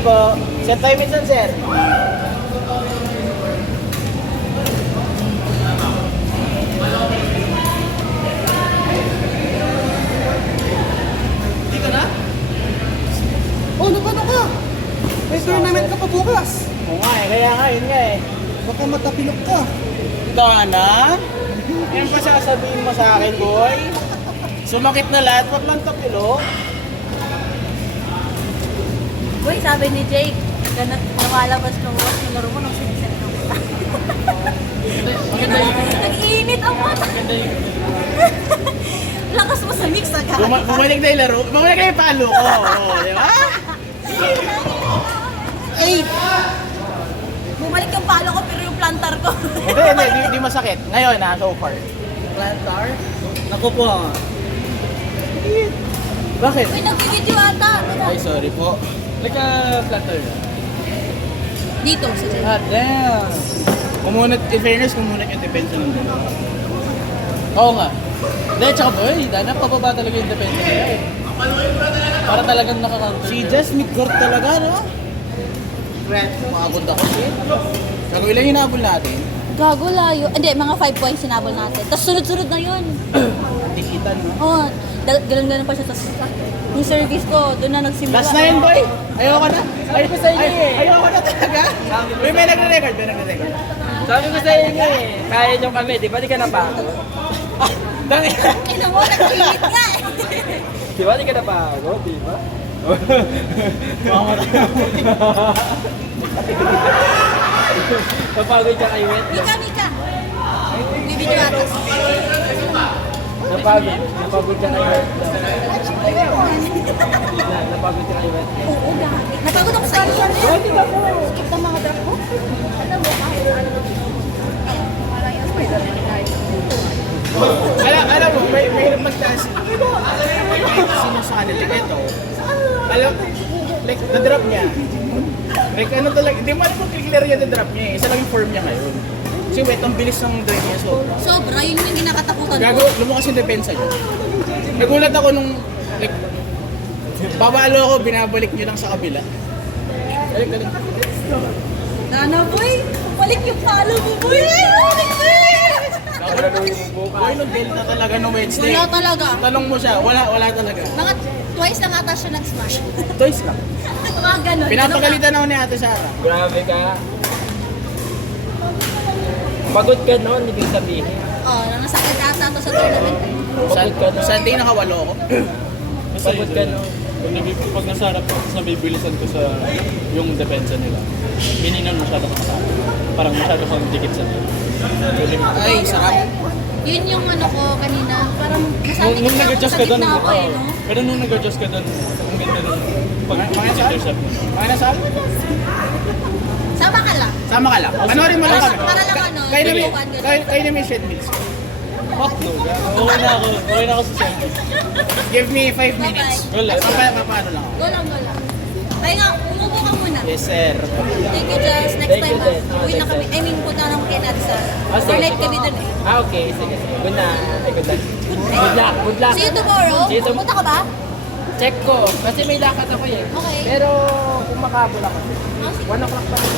Sige po. Set time minsan, sir. Hindi ka na? Oh, nagano ka? May tournament ka pa bukas. Oo nga eh. Kaya nga, yun nga eh. Baka matapilok ka. Ikaw na? Yan pa sasabihin mo sa akin, boy. Sumakit na lahat, wag lang tapilo. Uy, sabi ni Jake, nakalabas ng watch ng laro mo nung siniset mo. Nag-iinit ang mata. Lakas mo sa mix agad. Bumalik na yung laro. Bumalik na yung palo ko. Oo, di ba? Ay! Bumalik yung palo ko pero yung plantar ko. Hindi masakit. Ngayon na, so far. Plantar? Naku po. Bakit? Uy, nag-video ata. Ay, sorry po. Nagka-plantar na. Dito, sa Jake. Ah, damn! Kumunat, in fairness, kumunat yung depensa ng dalawa. Oo nga. Hindi, tsaka boy, dana pababa talaga yung depensa nila eh. Para talagang nakakounter. Si Just mid-court talaga, no? Makagod ako siya. Kung ilang hinabol natin, Gago layo. Hindi, mga 5 points sinabol natin. Tapos sunod-sunod na yun. tikitan, no? Oo, ganun-ganun pa siya. Tapos yung service ko, doon na nagsimula. Last na yun, boy! Ayoko na! Sabi ko sa inyo eh. Ayoko na talaga! May nagre-record, may nagre-record. Sabi ko sa inyo eh. Kaya nyo kami, di ba di ka napagod? Ina mo, nag-iinit nga eh. Di ba di ka napagod, di ba? Napagod ka kay Wet. Mika. Bibidyo ata. Napagod ka kay Wet. Napagod ka kay Wet. Oo, gagi. Napagod ako sa iyo. Di ba po? Skip ng mga drop ko. Alam mo, kahit ano. Parang yung spider Alam mo, may magtaas. Sino sa kanila? Ito. Alam, like, na-drop niya. Like, ano talaga, hindi mo alam kung clear niya na-drop niya eh. Isa lang yung form niya ngayon. Kasi wait, ang bilis ng drive niya sobra. Sobra, yun yung ginakatakutan ko. Gago, lumukas yung depensa niya. Nagulat ako nung, like, babalo ako, binabalik niyo lang sa kabila. Balik. Nana boy, balik yung palo mo boy. Balik boy. Boy, nung Delta talaga nung Wednesday. Wala talaga. Tanong mo siya, wala talaga. Mga twice lang ata siya nag-smash. Toys lang. Mga ganun. Pinapagalitan ako ni Ate Sarah. Grabe ka. Pagod ka noon, ibig sabihin. Oo, nangasakit ata to sa tournament. Pagod ka noon. Sunday nakawalo ako. Pagod ka noon. Pag nasarap ko, tapos nabibilisan ko sa yung depensa nila, mininan masyado kang sa parang masyado kang dikit sa nila. Ay, sarap. Yun yung ano ko kanina, parang nasabi Nung nag-adjust ka doon, ako eh, no? pero nung nag-adjust ka doon, ang ganda nung pag-intercept mo. Mga nasaan? Sama ka lang. Sama ka lang. Panoorin mo lang kami. Para lang ano, Kayo na may shed meals. Fuck no, okay na ako. Okay na ako sa sentence. Give me 5 minutes. Wala. Paano lang ako? Go lang. Kaya nga, umupo ka muna. Yes, sir. Thank you, Jess. Next Thank time, you, Jess. uwi na kami. I mean, punta na kami kay Nat sa overnight kami dun eh. Okay. Sige. Good na. Good luck. Good luck. See you tomorrow. See you tomorrow. Pumunta ka ba? Check ko. Kasi may lakad ako eh. Okay. Pero kung makabol ako, Oh, sige. 1 o'clock pa rin.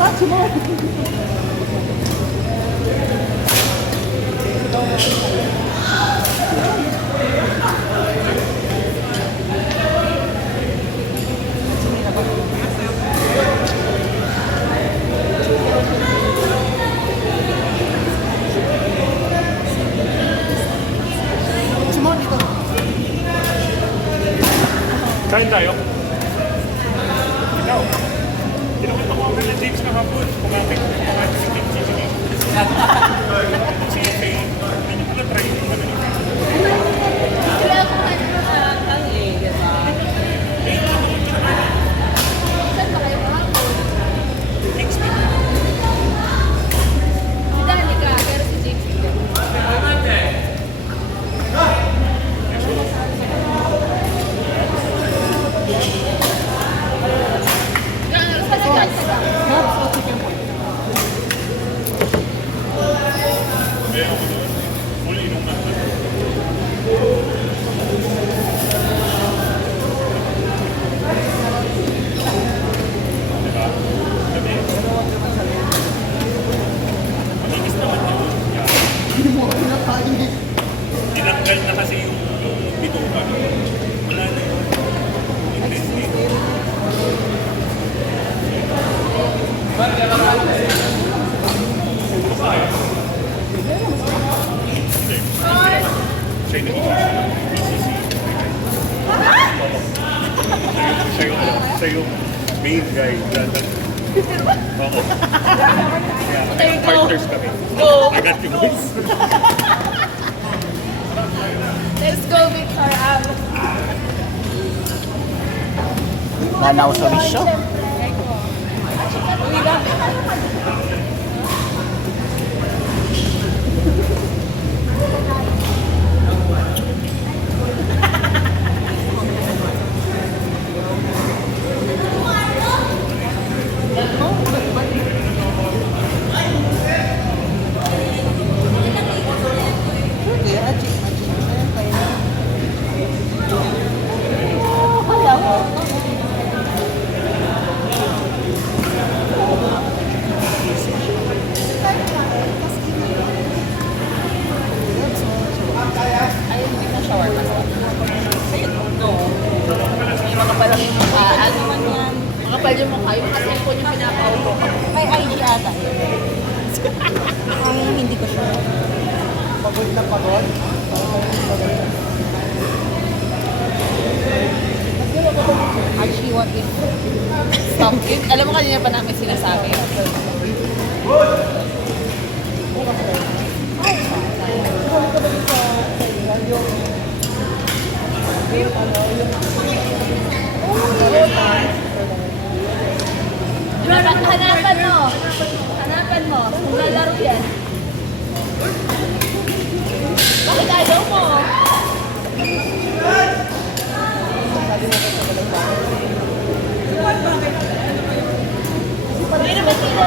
Bakit ba? Kain tayo. Ikaw. Tinawag ako ng James kahapon. Kumain si James. Sige, hindi ko na-try yung ano. Wala akong ang diba? Saan ba kayo kahapon? Si Danica, pero si James hindi. Tinanggal na kasi yung bituka. Wala na yun. Siya yung main guy. Oo. Kaya partners kami. I got you boys. Let's go, Victor. Nanaw sa wisyo. Ano man yan? Makapal yung mukha. Yung cellphone yung pinapaupo. May IG ata. Ang hindi ko sure. Pagod na pagod. Actually, what if stop it? Alam mo kanina pa namin sinasabi. Hanapan mo. Hanapan mo. Kung lalaro yan. Bakit ayaw mo? Hindi naman sila.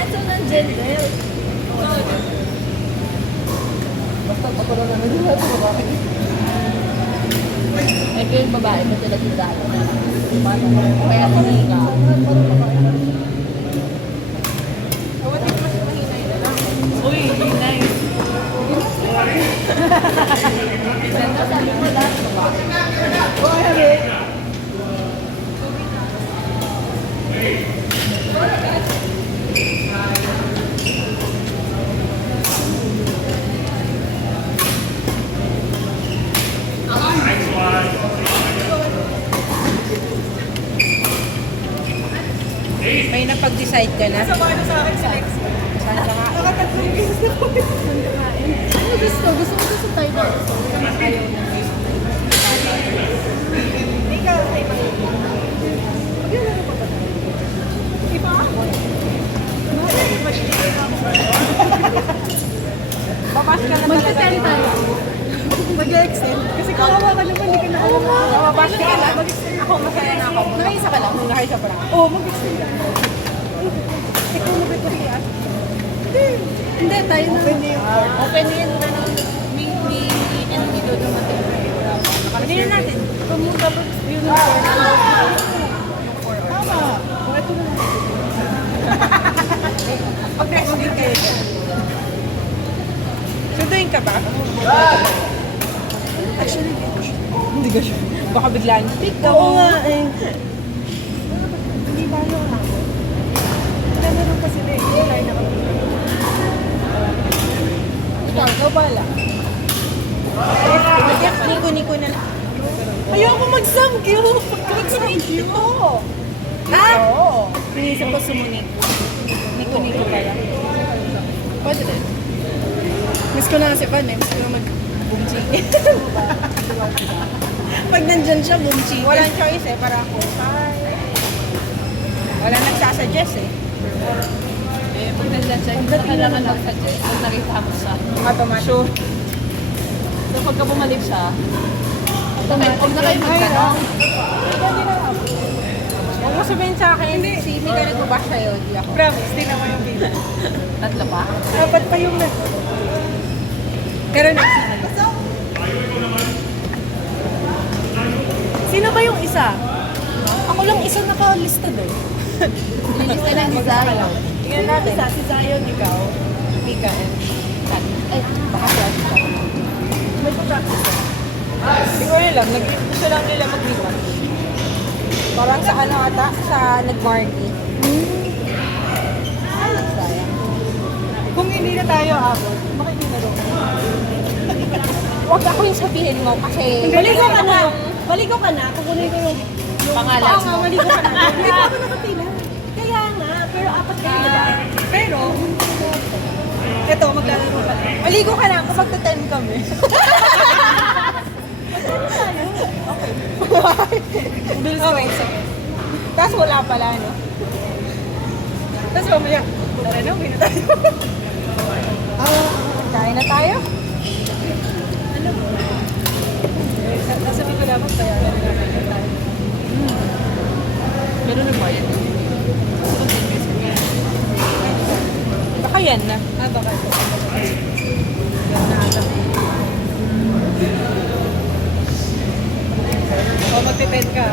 Aso ng gender? Eh, kaya yung babae, ba't sila sundalo na? Kaya hindi ka. Uy, nice. Ganda, sabi mo lang. May napag-decide ka na? Sama na sa akin si Lex. Saan ka nga? Nakatatlong beses na po. Ano gusto? Gusto ko sa tayo na gusto. Ayaw na. Ikaw, ay mag-ibig. Mag-ibig na pa ba tayo? Iba ako. Babas ka na talaga. Mag-extend tayo. Mag-extend. Kasi kawawa ka naman, hindi ka na alam. Babas ka na. Ako, masaya na ako. Nakaisa ka lang. Nakaisa pa lang. Oo, mag-extend ka. Ikaw na ba ito siya? Hindi, tayo na. Open yun. Open yun. May enemy doon naman. Hindi na natin. Pumunta ba yun ng Tama. O, ito na. Pag next week kayo dyan. Sunduin ka ba? Actually, hindi ka sure. Baka biglaan. Oo nga eh. Hindi ba yung ako? Nameron kasi na eh. Hindi tayo nakapila. Ikaw bala. Niko na lang. Ayoko mag-samgyu. Mag-samgyu. Ha? Oo. Inisip ko sumunik. Niko pala. Pwede rin. Miss ko na si Van eh. Miss ko na mag-bumchi. Pag nandyan siya, bumchi. Walang choice eh, para ako. Wala nagsasuggest eh. Eh, pag nandyan siya, hindi na kailangan mag-suggest. Pag nakita mo siya. Automatic. So, pagka bumalik siya, huwag na kayo magtanong. Huwag mo sabihin sa akin, si Mika nagbabash sa'yo, di ako. Promise, di naman yung pila. Tatlo pa? Dapat pa yung nag... Pero next naman. Sino ba yung isa? Ako lang isa nakalista doon. Lilista lang si Zion. Tingnan natin. Isa, si Zion, ikaw. Mika and... Eh, Baka siya. may pa-practice ka. Hindi ko alam, gusto lang nila mag-rematch. Parang sa ano ata, sa nag-marty. Sayang. Kung hindi na tayo abot, bakit hindi na rin? Huwag ako yung sabihin mo kasi... Maligo ka na. Maligo ka na. Kukunin ko yung pangalan Oo nga, mo. maligo ka na. Hindi ko ako nakapila. Kaya nga, pero apat kayo lang. Pero, ito, maglalaro pa. Maligo ka na kapag to-10 kami. Okay, so. Tapos wala pala, no? Tapos mamaya, tara na, uwi na tayo. Kain na tayo? Sasabi ko dapat bayaran na natin tayo. Pero nagbayad. Baka yan na. Baka ito. Yan na ata. O, magte-10 ka.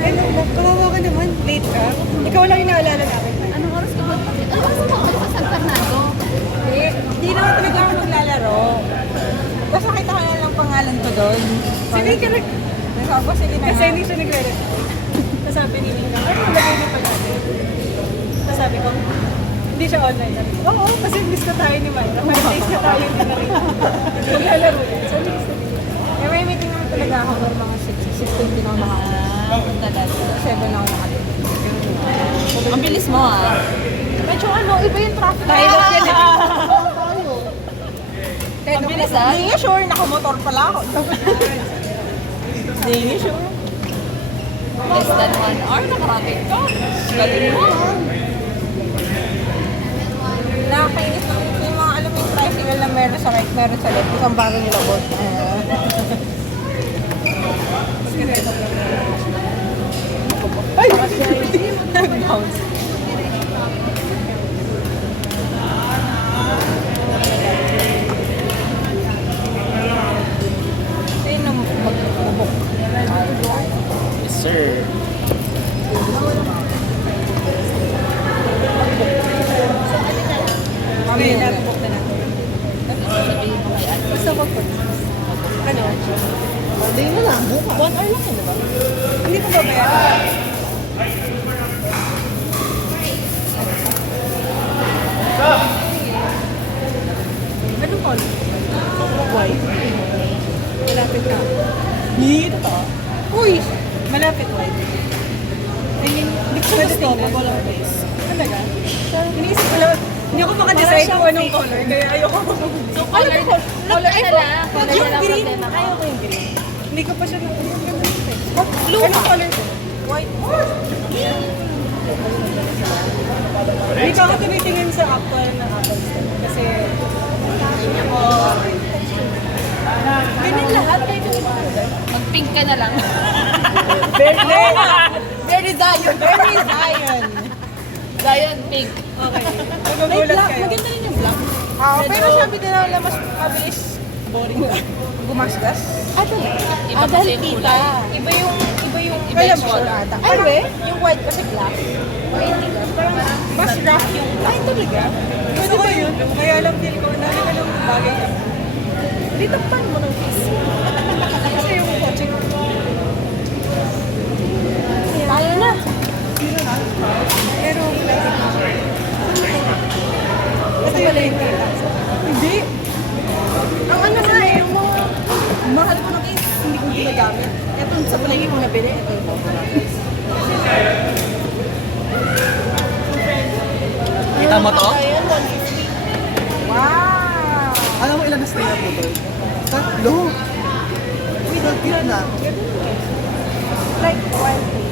Ay, kawawa ka naman. Late ka. Ikaw lang yung naalala namin. Anong oras ka ba? Anong oras mo ako sa San Fernando? Hindi naman talaga ako maglalaro. Tapos nakita ko na lang pangalan ko doon. Sige ka nag... Sabi ko, sige na Kasi nga. hindi siya nagre-reply. Tapos sabi ni Nina, ano lagay niyo pa natin? Tapos sabi ko, hindi siya online. Sabi ko, oo, kasi miss na tayo ni Myra. 5 days na tayo hindi na rin. Maglalaro yan. So, miss na din. Eh, may meeting naman talaga ako ng mga 6:20 na ako nakakita. Talaga. 7 na ako nakakita. Ang bilis mo ah. Medyo ano, iba yung traffic. Pilot yan eh. Ang bilis ah. Hindi nga sure, nakamotor pala ako. Hindi nga sure. Less than 1 hour, nakarating ka. Galing mo. Nakakainis lang. Yung mga alam mo yung tricycle na meron sa right, meron sa left. Tapos ang bago nila both. Ay! Bounce. Sino magbubok? Yes, sir. Mamaya natin book na natin. Sabihin mo kay Ate. Basta wag po. Ano? Hindi mo lang. 1 hour lang yun, diba? Hindi ko babayaran. Anong call? White. Malapit ka. Dito to. Uy! Malapit white. I mean, hindi ko pwede tingnan. Pag walang face. Talaga? Iniisip ko lang. Hindi ako makadecide kung anong color. Kaya ayoko. So, color na lang. Color na lang green. problema ko. Ayaw ko yung green. Hindi ko pa siya nakaganda. Blue Anong color ko? White. Hindi ko ako tumitingin sa actual na Apple Store. Kasi, Ganyan lahat. Mag-pink ka na lang. very, Very Zion. Very Zion. Zion, pink. okay. Magugulat kayo. Maganda rin yung black. Pero sabi din nila mas mabilis boring lang. Gumasgas? Ah, talaga? Iba kasi yung kulay. Iba yung Iba yung sure color. ata. Ano eh? Yung white kasi black. O hindi ka. Parang mas rough yung black. Ay, talaga? Pwede ba yun? Kaya alam din ko, dami ka ng bagay na. Dito pan mo ng face. Kasi yung kotse ko. Tayo na. Pero, ito pala yung kita. Hindi. Ang ano nga eh, yung mga mahal ko na case, hindi ko ginagamit. Ito sa palagi ko nabili, ito yung Kita mo to? Ayan, 150. Wow! Alam mo ilan na stay mo to? 3. Uy, nag-cute na. Like 1